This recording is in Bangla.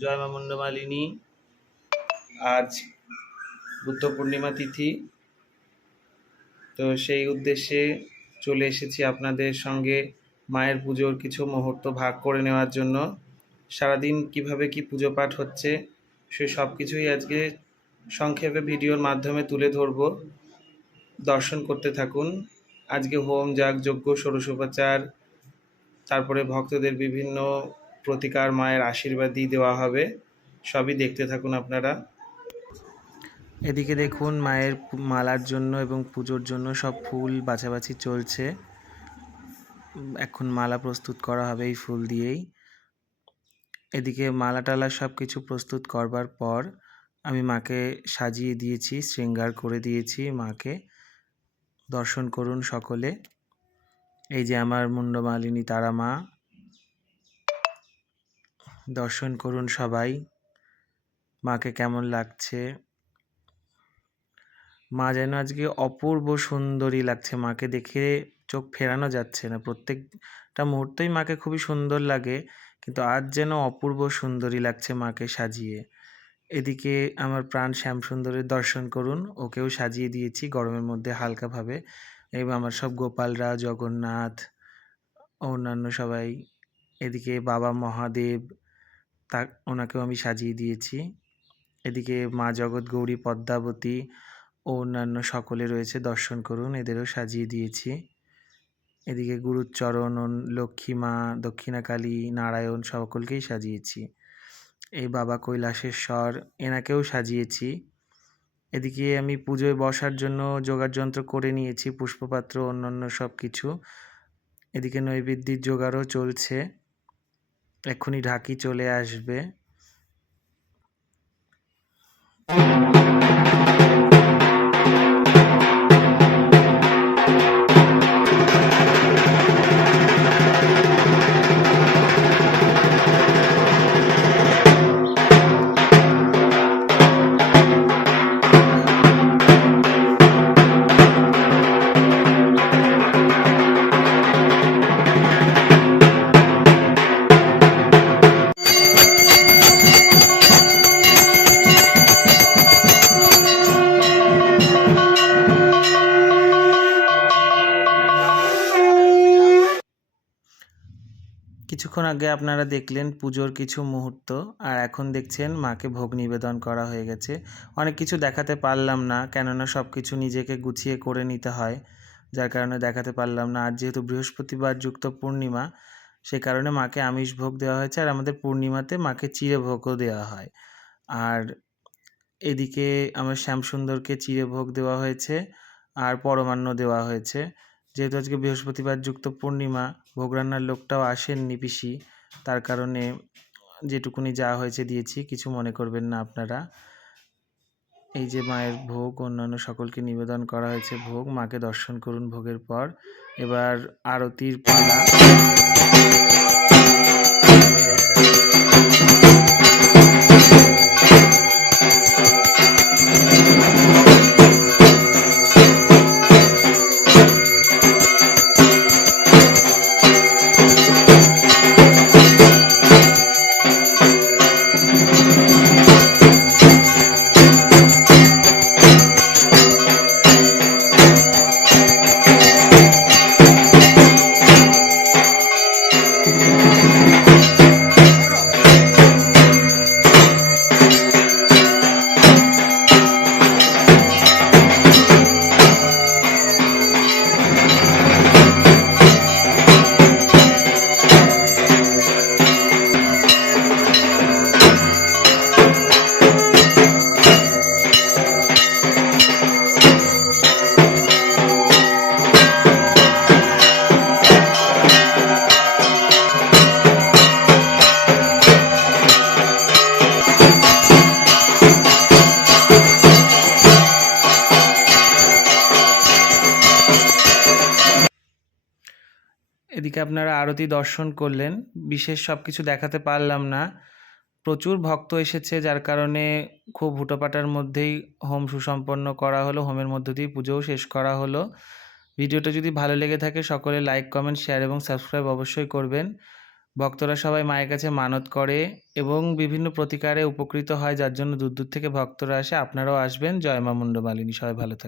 জয় মা মুন্ডমালিনী। আজ বুদ্ধ পূর্ণিমা তিথি, তো সেই উদ্দেশ্যে চলে এসেছি আপনাদের সঙ্গে মায়ের পুজোর কিছু মুহূর্ত ভাগ করে নেওয়ার জন্য। সারাদিন কিভাবে কি পুজো পাঠ হচ্ছে সে সব কিছুই আজকে সংক্ষেপে ভিডিওর মাধ্যমে তুলে ধরব, দর্শন করতে থাকুন। আজকে হোম, যাগ, যজ্ঞ, ষোড়শোপচার, তারপরে ভক্তদের বিভিন্ন প্রতিকার, মায়ের আশীর্বাদই দেওয়া হবে। সবই দেখতে থাকুন আপনারা। এদিকে দেখুন মায়ের মালার জন্য এবং পুজোর জন্য সব ফুল বাছাবাছি চলছে। এখন মালা প্রস্তুত করা হবে এই ফুল দিয়েই। এদিকে মালা টালা সব কিছু প্রস্তুত করবার পর আমি মাকে সাজিয়ে দিয়েছি, শৃঙ্গার করে দিয়েছি মাকে। দর্শন করুন সকলে। এই যে আমার মুন্ডমালিনী তারা মা, দর্শন করুন সবাই। মাকে কেমন লাগছে, মা যেন আজকে অপূর্ব সুন্দরী লাগছে। মাকে দেখে চোখ ফেরানো যাচ্ছে না। প্রত্যেকটা মুহূর্তেই মাকে খুবই সুন্দর লাগে, কিন্তু আজ যেন অপূর্ব সুন্দরী লাগছে মাকে সাজিয়ে। এদিকে আমার প্রাণ শ্যামসুন্দরের দর্শন করুন, ওকেও সাজিয়ে দিয়েছি গরমের মধ্যে হালকাভাবে। এবং আমার সব গোপালরা, জগন্নাথ, অন্যান্য সবাই। এদিকে বাবা মহাদেব, ওনাকেও আমি সাজিয়ে দিয়েছি। এদিকে মা জগৎ গৌরী, পদ্মাবতী ও অন্যান্য সকলে রয়েছে, দর্শন করুন, এদেরও সাজিয়ে দিয়েছি। এদিকে গুরুচরণ, লক্ষ্মী মা, দক্ষিণাকালী, নারায়ণ সকলকেই সাজিয়েছি। এই বাবা কৈলাসেশ্বর, এনাকেও সাজিয়েছি। এদিকে আমি পুজোয় বসার জন্য যোগাড়যন্ত্র করে নিয়েছি, পুষ্পপাত্র, অন্যান্য সব কিছু। এদিকে নৈবেদ্যের জোগাড়ও চলছে, এক্ষুনি ঢাকি চলে আসবে। কিছুক্ষণ আগে আপনারা দেখলেন পুজোর কিছু মুহূর্ত, আর এখন দেখছেন মাকে ভোগ নিবেদন করা হয়ে গেছে। অনেক কিছু দেখাতে পারলাম না, কেননা সব কিছু নিজেকে গুছিয়ে করে নিতে হয়, যার কারণে দেখাতে পারলাম না। আর যেহেতু বৃহস্পতিবার যুক্ত পূর্ণিমা, সে কারণে মাকে আমিষ ভোগ দেওয়া হয়েছে, আর আমাদের পূর্ণিমাতে মাকে চিড়ে ভোগও দেওয়া হয়। আর এদিকে আমার শ্যামসুন্দরকে চিড়ে ভোগ দেওয়া হয়েছে আর পরমান্ন দেওয়া হয়েছে। যেহেতু আজকে বৃহস্পতিবার যুক্ত পূর্ণিমা, ভোগ রান্নার লোকটাও আসেননি পিসি, তার কারণে যেটুকুনি যা হয়েছে দিয়েছি, কিছু মনে করবেন না আপনারা। এই যে মায়ের ভোগ, অন্যান্য সকলকে নিবেদন করা হয়েছে ভোগ। মাকে দর্শন করুন ভোগের পর। এবার আরতির পালা। এদিকে আপনারা আরতি দর্শন করলেন, বিশেষ সব কিছু দেখাতে পারলাম না। প্রচুর ভক্ত এসেছে, যার কারণে খুব হুটোপাটার মধ্যেই হোম সুসম্পন্ন করা হলো। হোমের মধ্য দিয়ে পুজোও শেষ করা হলো। ভিডিওটা যদি ভালো লেগে থাকে সকলে লাইক, কমেন্ট, শেয়ার এবং সাবস্ক্রাইব অবশ্যই করবেন। ভক্তরা সবাই মায়ের কাছে মানত করে এবং বিভিন্ন প্রতিকারে উপকৃত হয়, যার জন্য দূর দূর থেকে ভক্তরা আসে। আপনারাও আসবেন। জয় মা মুন্ডমালিনী। সবাই ভালো থাকবেন।